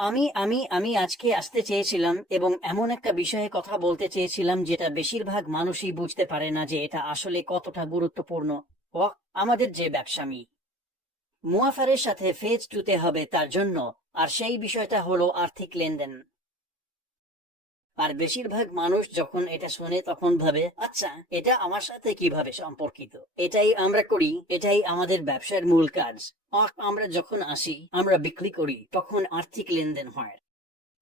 আমি আজকে আসতে চেয়েছিলাম এবং এমন একটা বিষয়ে কথা বলতে চেয়েছিলাম যেটা বেশিরভাগ মানুষই বুঝতে পারে না যে এটা আসলে কতটা গুরুত্বপূর্ণ। ও আমাদের যে ব্যবসামি মুয়াফারের সাথে ফেজ টুতে হবে তার জন্য, আর সেই বিষয়টা হলো আর্থিক লেনদেন। আর বেশিরভাগ মানুষ যখন এটা শোনে তখন ভাবে, আচ্ছা এটা আমার সাথে কিভাবে সম্পর্কিত? এটাই আমরা করি, এটাই আমাদের ব্যবসার মূল কাজ। আমরা যখন আসি, আমরা বিক্রি করি, তখন আর্থিক লেনদেন হয়।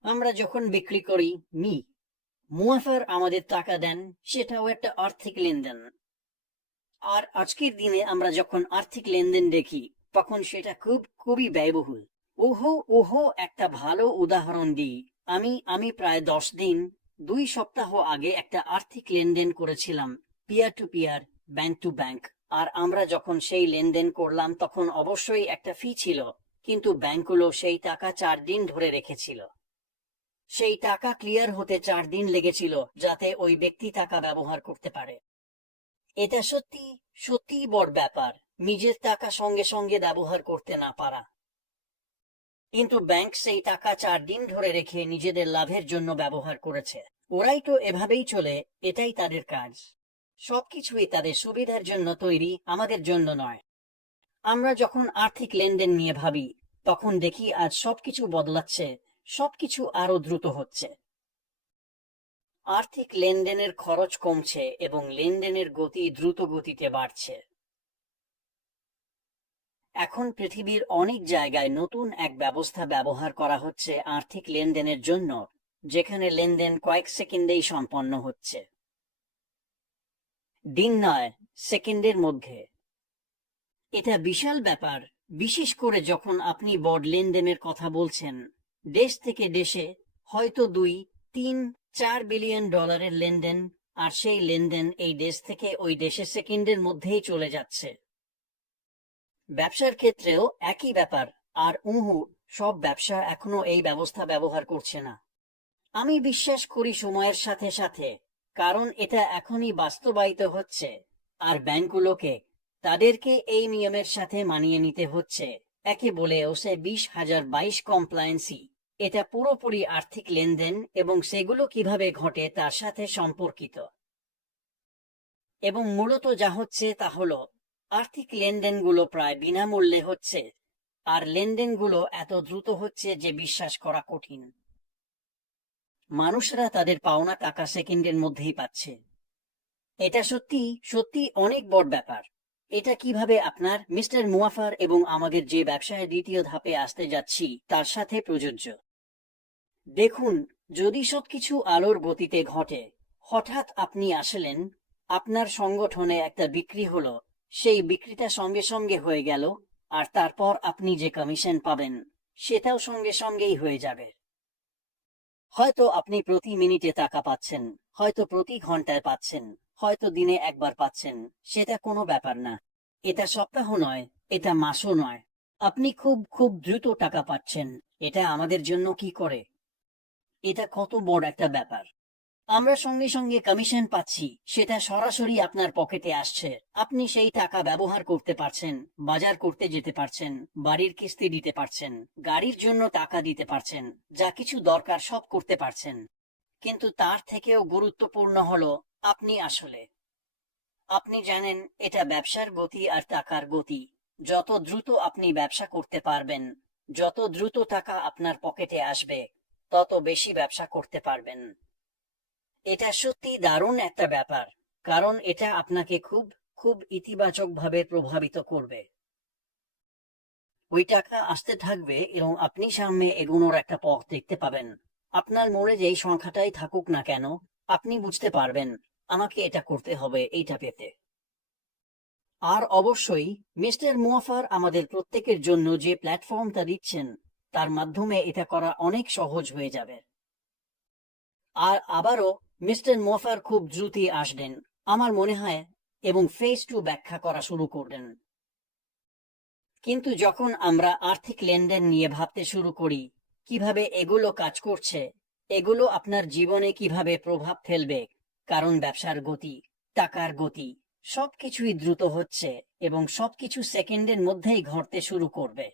আমরা যখন বিক্রি করি, মুয়াফার আমাদের টাকা দেন, সেটাও একটা আর্থিক লেনদেন। আর আজকের দিনে আমরা যখন আর্থিক লেনদেন দেখি, তখন সেটা খুবই ব্যয়বহুল। ওহো ওহো, একটা ভালো উদাহরণ দিই। আমি প্রায় 10 দিন, 2 সপ্তাহ আগে একটা আর্থিক লেনদেন করেছিলাম, peer to peer, bank to bank. আর আমরা যখন সেই লেনদেন করলাম তখন অবশ্যই একটা ফি ছিল, কিন্তু ব্যাংকগুলো সেই টাকা 4 দিন ধরে রেখেছিল। সেই টাকা ক্লিয়ার হতে 4 দিন লেগেছিল, যাতে ওই ব্যক্তি টাকা ব্যবহার করতে পারে। এটা সত্যি সত্যি বড় ব্যাপার, নিজের টাকা সঙ্গে সঙ্গে ব্যবহার করতে না পারা। কিন্তু ব্যাংক সেই টাকা 4 দিন ধরে রেখে নিজেদের লাভের জন্য ব্যবহার করেছে। ওরাই তো এভাবেই চলে, এটাই তাদের কাজ। সবকিছুই তাদের সুবিধার জন্য তৈরি, আমাদের জন্য নয়। আমরা যখন আর্থিক লেনদেন নিয়ে ভাবি, তখন দেখি আজ সবকিছু বদলাচ্ছে, সবকিছু আরো দ্রুত হচ্ছে। আর্থিক লেনদেনের খরচ কমছে এবং লেনদেনের গতি দ্রুত গতিতে বাড়ছে। এখন পৃথিবীর অনেক জায়গায় নতুন এক ব্যবস্থা ব্যবহার করা হচ্ছে আর্থিক লেনদেনের জন্য, যেখানে লেনদেন কয়েক সেকেন্ডেই সম্পন্ন হচ্ছে। দিন নয়, সেকেন্ডের মধ্যে। এটা বিশাল ব্যাপার, বিশেষ করে যখন আপনি বড় লেনদেনের কথা বলছেন। দেশ থেকে দেশে, হয়তো 2, 3, 4 বিলিয়ন ডলারের লেনদেন, আর সেই লেনদেন এই দেশ থেকে ওই দেশে সেকেন্ডের মধ্যেই চলে যাচ্ছে। ব্যবসার ক্ষেত্রেও একই ব্যাপার। আর সব ব্যবসা এখনো এই ব্যবস্থা ব্যবহার করছে না। আমি বিশ্বাস করি সময়ের সাথে সাথে, কারণ এটা এখনই বাস্তবায়িত হচ্ছে। আর ব্যাংকগুলোকে তাদেরকে এই নিয়মের সাথে মানিয়ে নিতে হচ্ছে। একে বলে ওসে 2022 কমপ্লায়েন্সি। এটা পুরোপুরি আর্থিক লেনদেন এবং সেগুলো কিভাবে ঘটে তার সাথে সম্পর্কিত। এবং মূলত যা হচ্ছে তা হলো, আর্থিক লেনদেনগুলো প্রায় বিনামূল্যে হচ্ছে, আর লেনদেনগুলো এত দ্রুত হচ্ছে যে বিশ্বাস করা কঠিন। মানুষরা তাদের পাওনা টাকা সেকেন্ডের মধ্যেই পাচ্ছে। এটা সত্যি সত্যি অনেক বড় ব্যাপার। এটা কিভাবে আপনার মিস্টার মুয়াফার এবং আমাদের যে ব্যবসায় দ্বিতীয় ধাপে আসতে যাচ্ছি তার সাথে প্রযোজ্য। দেখুন, যদি সবকিছু আলোর গতিতে ঘটে, হঠাৎ আপনি আসলেন, আপনার সংগঠনে একটা বিক্রি হলো, সেই বিক্রিটা সঙ্গে সঙ্গে হয়ে গেল, আর তারপর আপনি যে কমিশন পাবেন সেটাও সঙ্গে সঙ্গেই হয়ে যাবে। হয়তো আপনি প্রতি মিনিটে টাকা পাচ্ছেন, হয়তো প্রতি ঘন্টায় পাচ্ছেন, হয়তো দিনে একবার পাচ্ছেন, সেটা কোনো ব্যাপার না। এটা সপ্তাহ নয়, এটা মাসও নয়। আপনি খুব খুব দ্রুত টাকা পাচ্ছেন। এটা আমাদের জন্য কি করে? এটা কত বড় একটা ব্যাপার। আমরা সঙ্গে সঙ্গে কমিশন পাচ্ছি, সেটা সরাসরি আপনার পকেটে আসছে। আপনি সেই টাকা ব্যবহার করতে পারছেন, বাজার করতে যেতে পারছেন, বাড়ির কিস্তি দিতে পারছেন, গাড়ির জন্য টাকা দিতে পারছেন, যা কিছু দরকার সব করতে পারছেন। কিন্তু তার থেকেও গুরুত্বপূর্ণ হলো, আপনি জানেন, এটা ব্যবসার গতি আর টাকার গতি। যত দ্রুত আপনি ব্যবসা করতে পারবেন, যত দ্রুত টাকা আপনার পকেটে আসবে, তত বেশি ব্যবসা করতে পারবেন। এটা সত্যি দারুণ একটা ব্যাপার, কারণ এটা আপনাকে খুব খুব ইতিবাচকভাবে প্রভাবিত করবে। ওই টাকা আসতে থাকবে এবং আপনি সামনে এগোনোর একটা পথ দেখতে পাবেন। আপনার মনে যেই সংখ্যাটাই থাকুক না কেন, আপনি বুঝতে পারবেন, আমাকে এটা করতে হবে এইটা পেতে। আর অবশ্যই মিস্টার মুয়াফার আমাদের প্রত্যেকের জন্য যে প্ল্যাটফর্মটা দিচ্ছেন, তার মাধ্যমে এটা করা অনেক সহজ হয়ে যাবে। আর আবারও, মিস্টার মুয়াফার খুব দ্রুতই আসবেন আমার মনে হয়, এবং ফেজ 2 ব্যাখ্যা করা শুরু করবেন। কিন্তু যখন আমরা আর্থিক লেনদেন নিয়ে ভাবতে শুরু করি, কিভাবে এগুলো কাজ করছে, এগুলো আপনার জীবনে কিভাবে প্রভাব ফেলবে, কারণ ব্যবসার গতি, টাকার গতি, সবকিছুই দ্রুত হচ্ছে এবং সবকিছু সেকেন্ডের মধ্যেই ঘটতে শুরু করবে।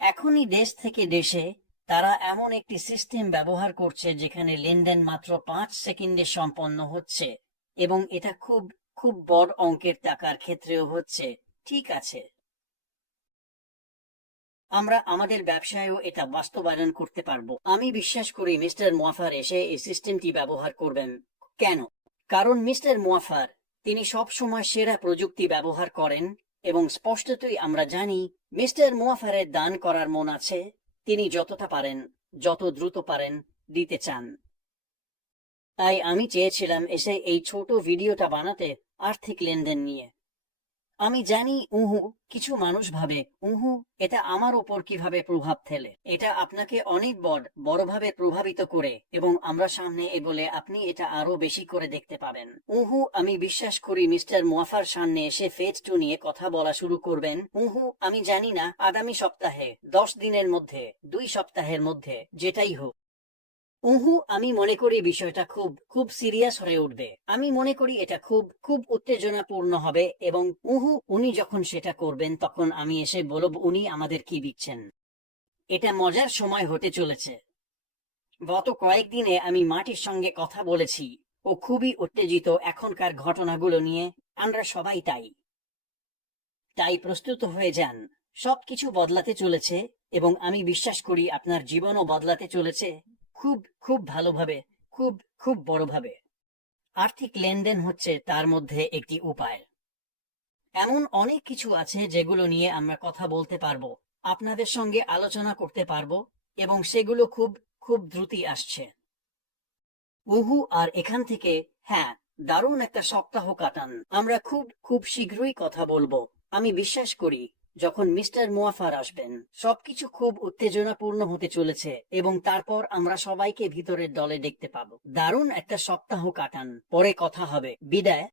এখনই দেশ থেকে দেশে, তারা এমন একটি সিস্টেম ব্যবহার করছে যেখানে লেনদেন মাত্র 5 সেকেন্ডে সম্পন্ন হচ্ছে, এবং এটা খুব খুব বড় অঙ্কের টাকার ক্ষেত্রেও হচ্ছে। ঠিক আছে, আমরা আমাদের ব্যবসায়ও এটা বাস্তবায়ন করতে পারবো। আমি বিশ্বাস করি মিস্টার মোয়াফার এসে এই সিস্টেমটি ব্যবহার করবেন। কেন? কারণ মিস্টার মোয়াফার, তিনি সব সময় সেরা প্রযুক্তি ব্যবহার করেন, এবং স্পষ্টতই আমরা জানি মিস্টার মোয়াফারের দান করার মন আছে। তিনি যতটা পারেন, যত দ্রুত পারেন, দিতে চান। তাই আমি চেয়েছিলাম এসে এই ছোট ভিডিওটা বানাতে আর্থিক লেনদেন নিয়ে। আমি জানি কিছু মানুষ ভাবে এটা আমার উপর কিভাবে প্রভাব ফেলে। এটা আপনাকে অনেক বড়ভাবে প্রভাবিত করে, এবং আমরা সামনে এগোলে আপনি এটা আরো বেশি করে দেখতে পাবেন। আমি বিশ্বাস করি মিস্টার মোয়াফার সামনে এসে ফেজ 2 নিয়ে কথা বলা শুরু করবেন। আমি জানি না আগামী সপ্তাহে, 10 দিনের মধ্যে, 2 সপ্তাহের মধ্যে, যেটাই হোক। আমি মনে করি বিষয়টা খুব খুব সিরিয়াস হয়ে উঠবে। আমি মনে করি এটা খুব খুব উত্তেজনাপূর্ণ হবে, এবং উনি যখন সেটা করবেন তখন আমি এসে বলব উনি আমাদের কি দিচ্ছেন। এটা মজার সময় হতে চলেছে। গত কয়েকদিনে আমি মাটির সঙ্গে কথা বলেছি। ও খুবই উত্তেজিত এখনকার ঘটনাগুলো নিয়ে। আমরা সবাই তাই প্রস্তুত হয়ে যান। সবকিছু বদলাতে চলেছে, এবং আমি বিশ্বাস করি আপনার জীবনও বদলাতে চলেছে, খুব খুব ভালোভাবে, খুব খুব বড়ভাবে। আর্থিক লেনদেন হচ্ছে তার মধ্যে একটি উপায়। এমন অনেক কিছু আছে যেগুলো নিয়ে আমরা কথা বলতে পারবো, আপনাদের সঙ্গে আলোচনা করতে পারবো, এবং সেগুলো খুব খুব দ্রুতই আসছে। আর এখান থেকে, হ্যাঁ, দারুণ একটা সপ্তাহ কাটান। আমরা খুব খুব শীঘ্রই কথা বলবো। আমি বিশ্বাস করি যখন মিস্টার মোয়াফার আসবেন সবকিছু খুব উত্তেজনাপূর্ণ হতে চলেছে, এবং তারপর আমরা সবাইকে ভিতরের দলে দেখতে পাবো। দারুণ একটা সপ্তাহ কাটান। পরে কথা হবে। বিদায়।